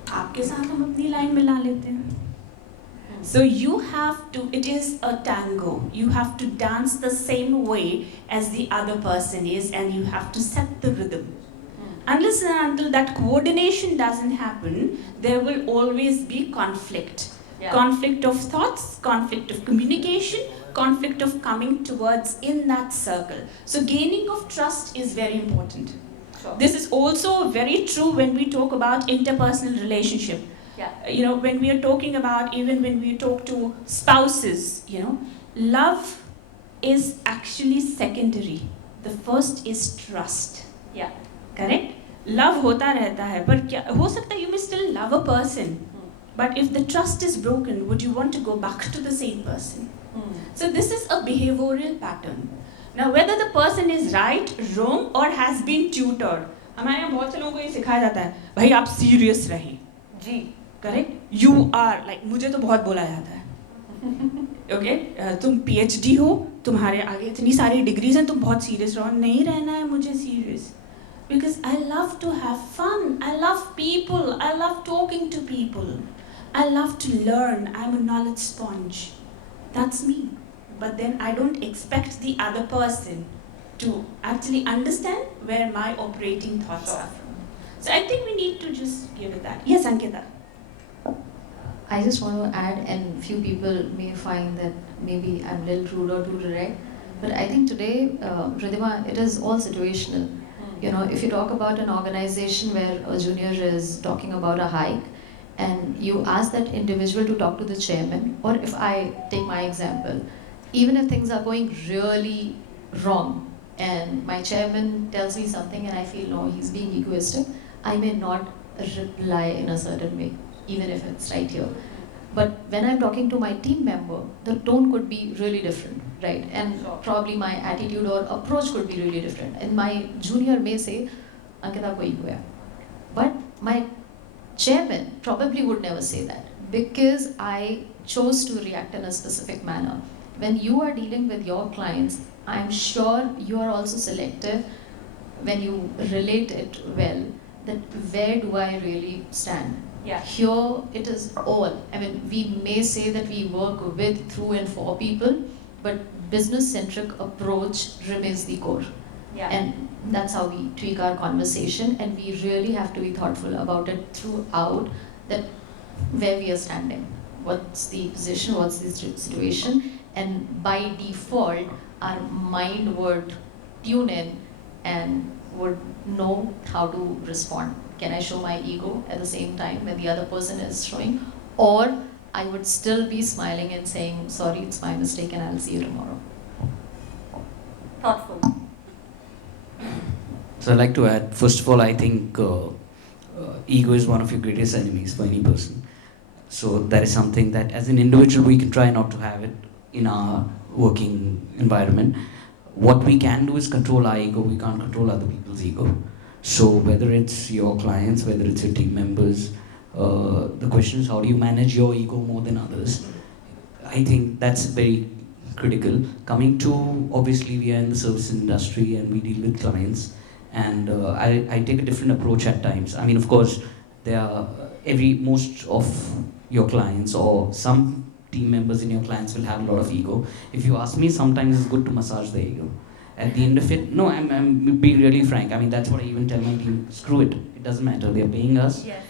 आपके साथ हम अपनी लाइन मिला लेते हैं. So you have to, it is a tango. You have to dance the same way as the other person is, and you have to set the rhythm. Unless and until that coordination doesn't happen, there will always be conflict. Yeah. Conflict of thoughts, conflict of communication, conflict of coming towards in that circle. So gaining of trust is very important. Sure. This is also very true when we talk about interpersonal relationship. Yeah. You know, when we are talking about, even when we talk to spouses, you know, love is actually secondary. The first is trust. Yeah. Correct? Love होता रहता है, पर क्या हो सकता है you may still love a person, but if the trust is broken, would you want to go back to the same person? So this is a behavioral pattern. Now whether the person is right, wrong, or has been tutored, हमारे यहाँ बहुत से लोगों को ये सिखाया जाता है, भाई आप serious रहें. जी. Correct? You are like, मुझे तो बहुत बोला जाता है. Okay? तुम PhD हो, तुम्हारे आगे इतनी सारी डिग्रीज हैं, तुम बहुत सीरियस रहो. नहीं रहना है मुझे serious. Because I love to have fun. I love people. I love talking to people. I love to learn. I'm a knowledge sponge. That's me. But then I don't expect the other person to actually understand where my operating thoughts are from. So I think we need to just give it that. Yes, Ankita. I just want to add, and few people may find that maybe I'm a little rude or too direct, but I think today, Ridhima, it is all situational. You know, if you talk about an organization where a junior is talking about a hike, and you ask that individual to talk to the chairman, or if I take my example, even if things are going really wrong, and my chairman tells me something and I feel, no, he's being egoistic, I may not reply in a certain way, even if it's right here. But when I'm talking to my team member, the tone could be really different, right? And probably my attitude or approach could be really different. And my junior may say, Ankita koi ego hai. But my chairman probably would never say that, because I chose to react in a specific manner. When you are dealing with your clients, I'm sure you are also selective when you relate it well, that where do I really stand? Yeah. Here it is all. I mean, we may say that we work with, through, and for people, but business-centric approach remains the core. Yeah. And that's how we tweak our conversation, and we really have to be thoughtful about it throughout, that where we are standing, what's the position, what's the situation, and by default, our mind would tune in and would know how to respond. Can I show my ego at the same time when the other person is showing? Or I would still be smiling and saying, sorry, it's my mistake and I'll see you tomorrow. Thoughtful. So I'd like to add, first of all, I think ego is one of your greatest enemies for any person. So that is something that as an individual we can try not to have it in our working environment. What we can do is control our ego, we can't control other people's ego. So whether it's your clients, whether it's your team members, the question is how do you manage your ego more than others? I think that's very critical. Coming to, obviously we are in the service industry and we deal with clients, and I take a different approach at times. I mean, of course, there are most of your clients or some team members in your clients will have a lot of ego. If you ask me, sometimes it's good to massage the ego. At the end of it, no, I'm being really frank. I mean, that's what I even tell my team, screw it. It doesn't matter, they're paying us. Yes.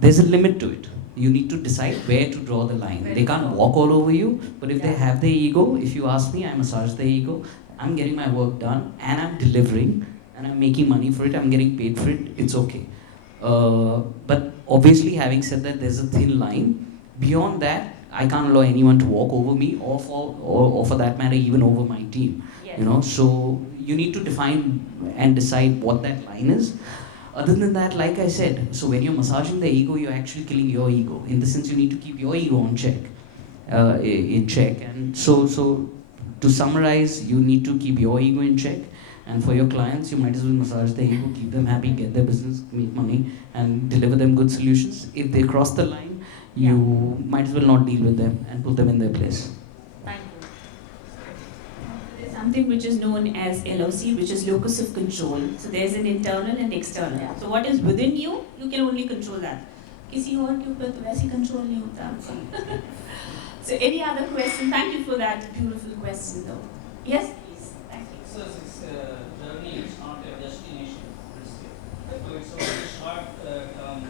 There's a limit to it. You need to decide where to draw the line. They can't walk all over you, but if they have their ego, if you ask me, I massage their ego, I'm getting my work done, and I'm delivering, and I'm making money for it, I'm getting paid for it, it's okay. But obviously, having said that, there's a thin line. Beyond that, I can't allow anyone to walk over me, or for that matter, even over my team. Yes. You know, so you need to define and decide what that line is. Other than that, like I said, so when you're massaging the ego, you're actually killing your ego. In the sense, you need to keep your ego in check. And so to summarize, you need to keep your ego in check. And for your clients, you might as well massage their ego, keep them happy, get their business, make money, and deliver them good solutions. If they cross the line, you might as well not deal with them and put them in their place. Thank you. There's something which is known as LOC, which is locus of control. So there's an internal and external. Yeah. So what is within you, you can only control that. किसी और के ऊपर तो वैसे control नहीं होता आपका. So any other question? Thank you for that beautiful question though. Yes, please. Thank you. So it's a journey, it's not a destination. So it's a very short term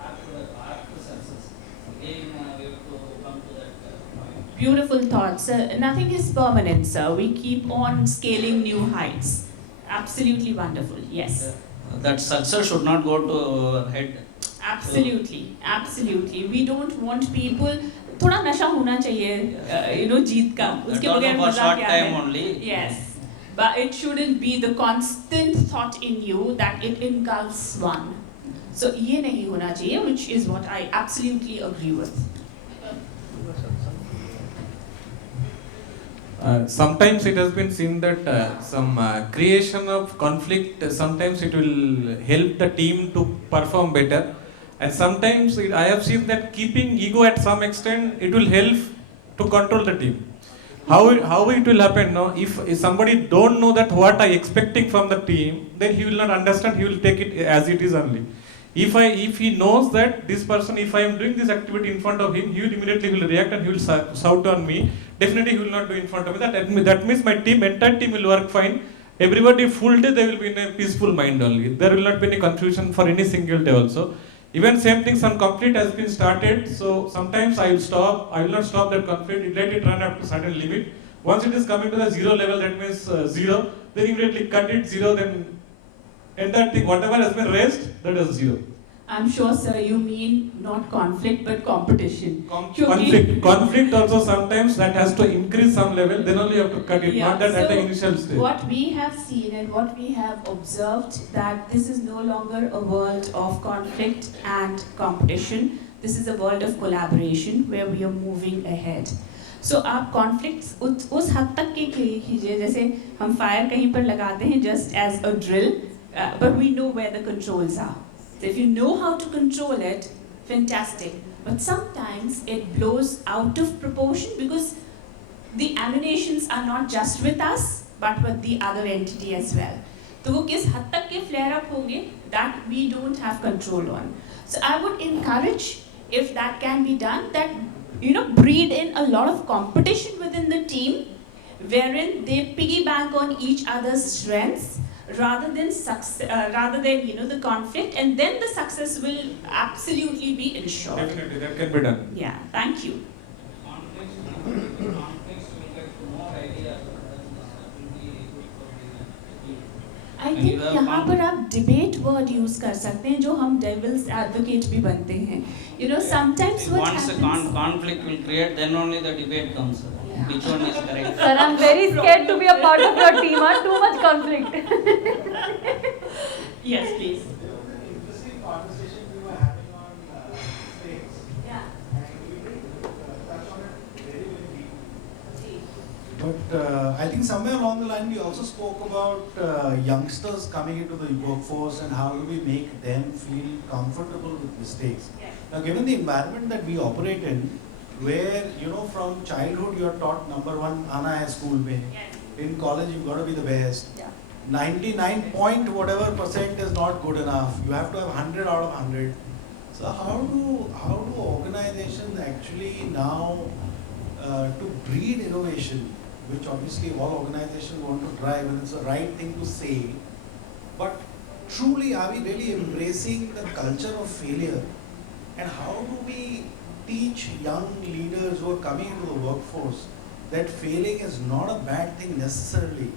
after success. Again, we have to come to that point. Beautiful thoughts. Nothing is permanent, sir. We keep on scaling new heights. Absolutely wonderful. Yes. That success should not go to our head. Absolutely. Absolutely. We don't want people. थोड़ा नशा होना चाहिए, जीत का. उसके बगैर for मजा short क्या time है? only. Yes. But it shouldn't be the constant thought in you that it engulfs one. So ये नहीं होना चाहिए, which is what I absolutely agree with. Sometimes it has been seen that some creation of conflict, sometimes it will help the team to perform better, and sometimes I have seen that keeping ego at some extent, it will help to control the team. How it will happen? No, if somebody don't know that what I expecting from the team, then he will not understand. He will take it as it is only. If he knows that this person, if I am doing this activity in front of him, he will immediately react and he will shout on me. Definitely he will not do in front of me. That means my entire team will work fine. Everybody full day they will be in a peaceful mind only. There will not be any confusion for any single day also. Even same thing, some conflict has been started. So sometimes I will stop. I will not stop that conflict. Let it run up to certain limit. Once it is coming to the zero level, that means zero. Then immediately cut it zero. Then entire thing, whatever has been raised, that is zero. I'm sure, sir, you mean not conflict but competition. Conflict also sometimes that has to increase some level, then only you have to cut it, Yeah, not that at so the initial stage. What we have seen and what we have observed that this is no longer a world of conflict and competition. This is a world of collaboration where we are moving ahead. So आप conflicts उस हद तक के कीजिए जैसे हम fire कहीं पर लगाते हैं just as a drill, but we know where the controls are. So if you know how to control it, fantastic. But sometimes it blows out of proportion because the emanations are not just with us, but with the other entity as well. तो वो किस हद तक के flare up होंगे that we don't have control on. So I would encourage, if that can be done, that breed in a lot of competition within the team, wherein they piggyback on each other's strengths rather than the conflict, and then the success will absolutely be ensured. Definitely, that can be done. Yeah, thank you. Conflicts will get more ideas. I think यहाँ पर आप debate word use कर सकते हैं जो हम devil's advocate भी बनते हैं. Sometimes what Once happens. a conflict will create, then only the debate comes. Which one is correct? Sir, I'm very scared to be a part of your team. Too much conflict. Yes, please. Interesting conversation we were having on mistakes. Yeah. And we did touch on it very, very deep. But I think somewhere along the line we also spoke about youngsters coming into the workforce and how do we make them feel comfortable with mistakes. Yes. Now, given the environment that we operate in, where from childhood you are taught number one, आना है school में. Yes. In college you've got to be the best. Yeah. 99 point whatever percent is not good enough. You have to have 100 out of 100. So how do organizations actually now to breed innovation, which obviously all organizations want to drive, and it's the right thing to say, but truly are we really embracing the culture of failure? And how do we teach young leaders who are coming into the workforce that failing is not a bad thing necessarily?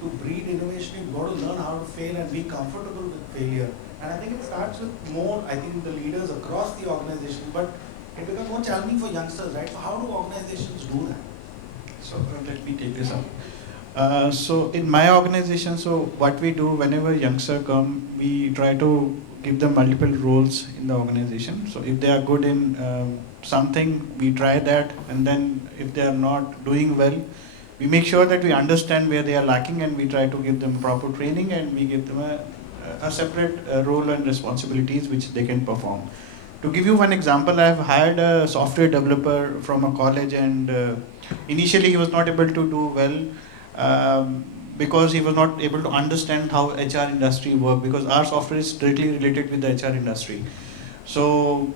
To breed innovation, you've got to learn how to fail and be comfortable with failure. And I think it starts with the leaders across the organization, but it becomes more challenging for youngsters, right? So how do organizations do that? So let me take this up. So in my organization, so what we do whenever youngsters come, we try to give them multiple roles in the organization. So if they are good in something, we try that, and then if they are not doing well, we make sure that we understand where they are lacking and we try to give them proper training and we give them a separate role and responsibilities which they can perform. To give you one example, I have hired a software developer from a college, and initially he was not able to do well because he was not able to understand how HR industry works, because our software is directly related with the HR industry. So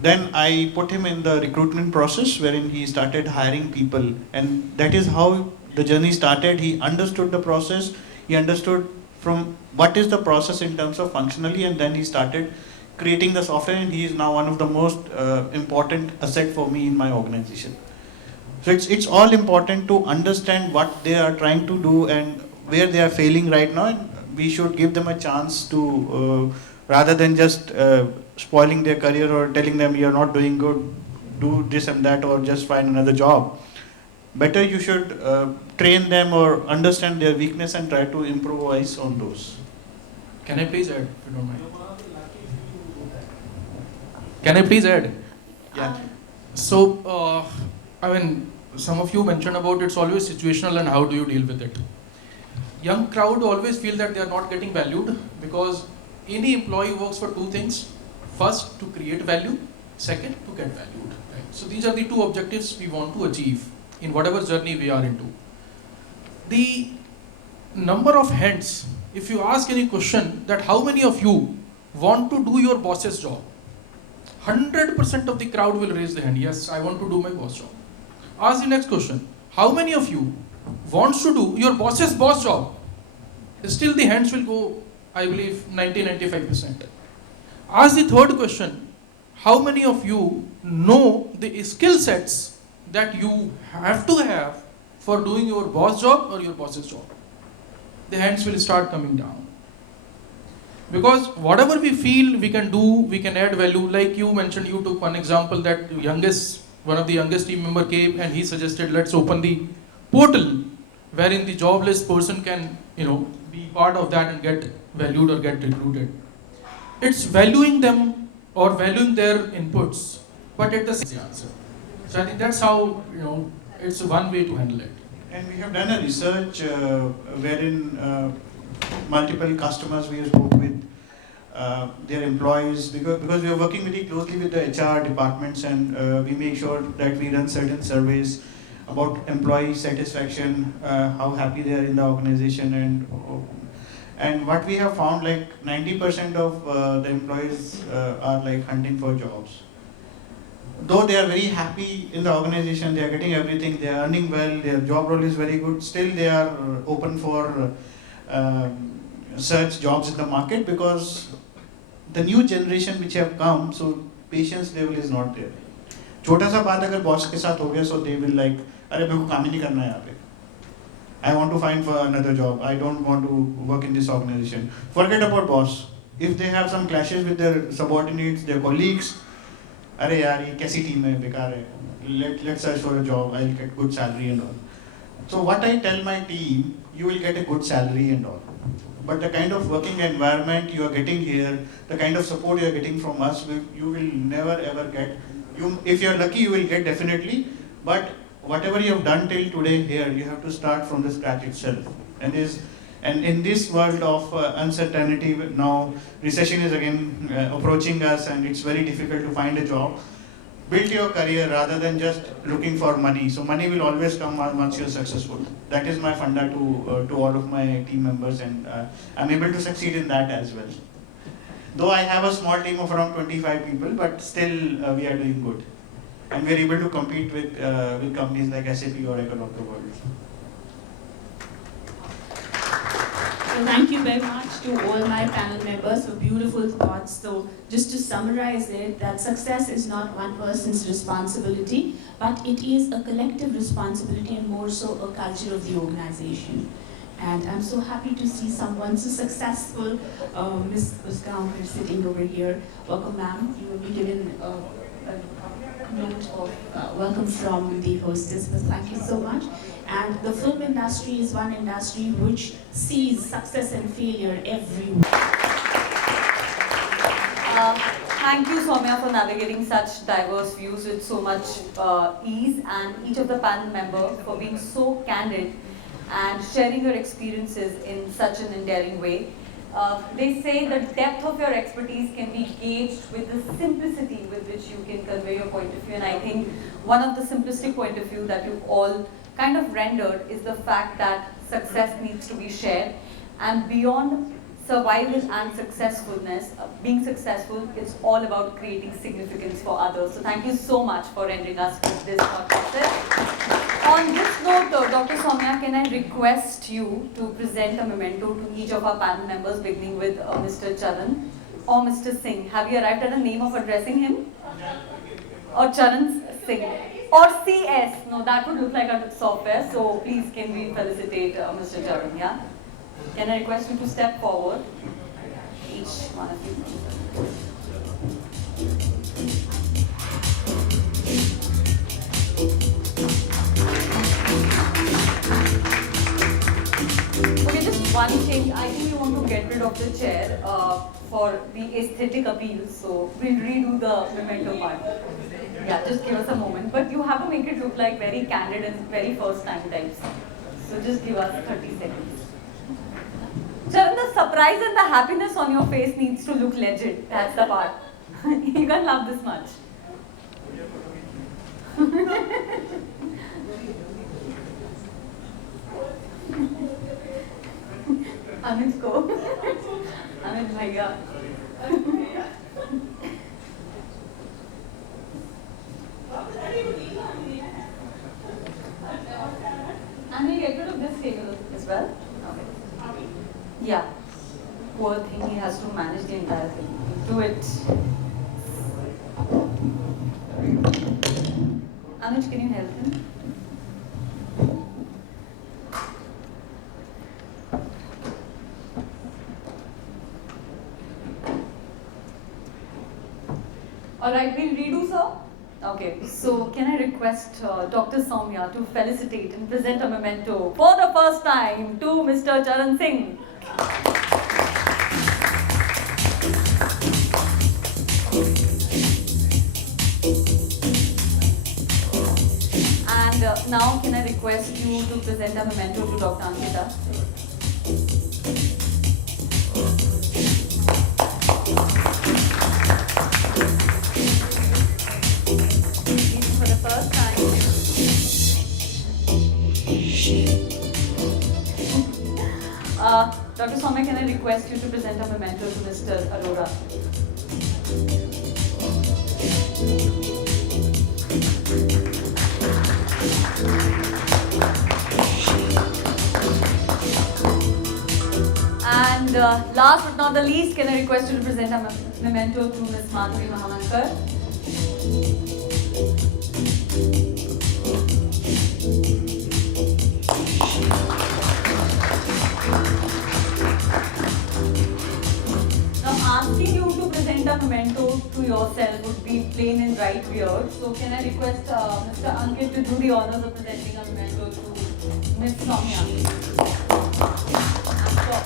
then I put him in the recruitment process wherein he started hiring people, and that is how the journey started. He understood the process, he understood from what is the process in terms of functionally, and then he started creating the software, and he is now one of the most important asset for me in my organization. So it's all important to understand what they are trying to do and where they are failing right now, and we should give them a chance to rather than just spoiling their career or telling them you're not doing good, do this and that, or just find another job. Better you should train them or understand their weakness and try to improvise on those. Can I please add, if you don't mind? Can I please add? Yeah. So, I mean, some of you mentioned about it's always situational and how do you deal with it. Young crowd always feel that they are not getting valued because any employee works for two things. First, to create value. Second, to get valued. Right? So these are the two objectives we want to achieve in whatever journey we are into. The number of hands, if you ask any question that how many of you want to do your boss's job, 100% of the crowd will raise the hand. Yes, I want to do my boss job. Ask the next question. How many of you wants to do your boss's boss job? Still the hands will go, I believe, 90-95%. Ask the third question. How many of you know the skill sets that you have to have for doing your boss job or your boss's job? The hands will start coming down. Because whatever we feel we can do, we can add value. Like you mentioned, you took one example that one of the youngest team member came and he suggested let's open the portal wherein the jobless person can, be part of that and get valued or get recruited. It's valuing them or valuing their inputs, but at the same answer. So I think that's how, it's one way to handle it. And we have done a research wherein multiple customers we have spoke with their employees because we are working very closely with the HR departments, and we make sure that we run certain surveys about employee satisfaction, how happy they are in the organization, and what we have found, like 90% of the employees are like hunting for jobs. Though they are very happy in the organization, they are getting everything, they are earning well, their job role is very good, still they are open for search jobs in the market because the new generation which have come, so patience level is not there. छोटा सा बात अगर boss के साथ हो गया, so they will like, अरे मेरे को काम ही नहीं करना है यहाँ पे. I want to find for another job. I don't want to work in this organization. Forget about boss. If they have some clashes with their subordinates, their colleagues, अरे यार ये कैसी टीम है, बेकार है. Let's search for a job. I'll get good salary and all. So what I tell my team, you will get a good salary and all. But the kind of working environment you are getting here, the kind of support you are getting from us, you will never ever get. If you are lucky, you will get definitely. But whatever you have done till today here, you have to start from the scratch itself. And in this world of uncertainty now, recession is again approaching us, and it's very difficult to find a job. Build your career rather than just looking for money. So money will always come once you're successful. That is my funda to all of my team members, and I'm able to succeed in that as well. Though I have a small team of around 25 people, but still we are doing good. And we're able to compete with companies like SAP or Oracle of the world. So thank you very much to all my panel members for beautiful thoughts. So just to summarize it, that success is not one person's responsibility, but it is a collective responsibility and more so a culture of the organization. And I'm so happy to see someone so successful, Ms. Uskankar sitting over here. Welcome, ma'am. You will be given a note of welcome from the hostess, but thank you so much. And the film industry is one industry which sees success and failure everywhere. Thank you, Soumya, for navigating such diverse views with so much ease, and each of the panel members for being so candid and sharing your experiences in such an endearing way. They say the depth of your expertise can be gauged with the simplicity with which you can convey your point of view, and I think one of the simplistic point of view that you've all kind of rendered is the fact that success needs to be shared, and beyond survival and successfulness, being successful, it's all about creating significance for others. So thank you so much for rendering us with this thought process. On this note, Dr. Soumya, can I request you to present a memento to each of our panel members, beginning with Mr. Charan or Mr. Singh. Have you arrived at a name of addressing him? Or Charan Singh? Or CS? No, that would look like a software. So please, can we felicitate Mr. Charan? Yeah. Can I request you to step forward? Each one of you. Okay, just one change. I think we want to get rid of the chair for the aesthetic appeal. So we'll redo the memento part. Yeah, just give us a moment. But you have to make it look like very candid and very first time types. So just give us 30 seconds. Charan, the surprise and the happiness on your face needs to look legit. That's the part. You can't laugh this much. Amit ko. Amit bhaiya. And we get rid of this table as well. Okay. Yeah. Poor thing, he has to manage the entire thing. Do it. Anuj, can you help him? Alright, we'll redo, sir. Okay, so can I request Dr. Soumya to felicitate and present a memento for the first time to Mr. Charan Singh. And now can I request you to present a memento to Dr. Ankita? For the first time. Dr. Soumya, can I request you to present a memento to Mr. Arora? And last but not the least, can I request you to present a memento to Ms. Madhuri Mahamankar? Now, asking you to present a memento to yourself would be plain and right weird. So, can I request Mr. Ankit to do the honors of presenting a memento to Ms. Soumya? I'm sure.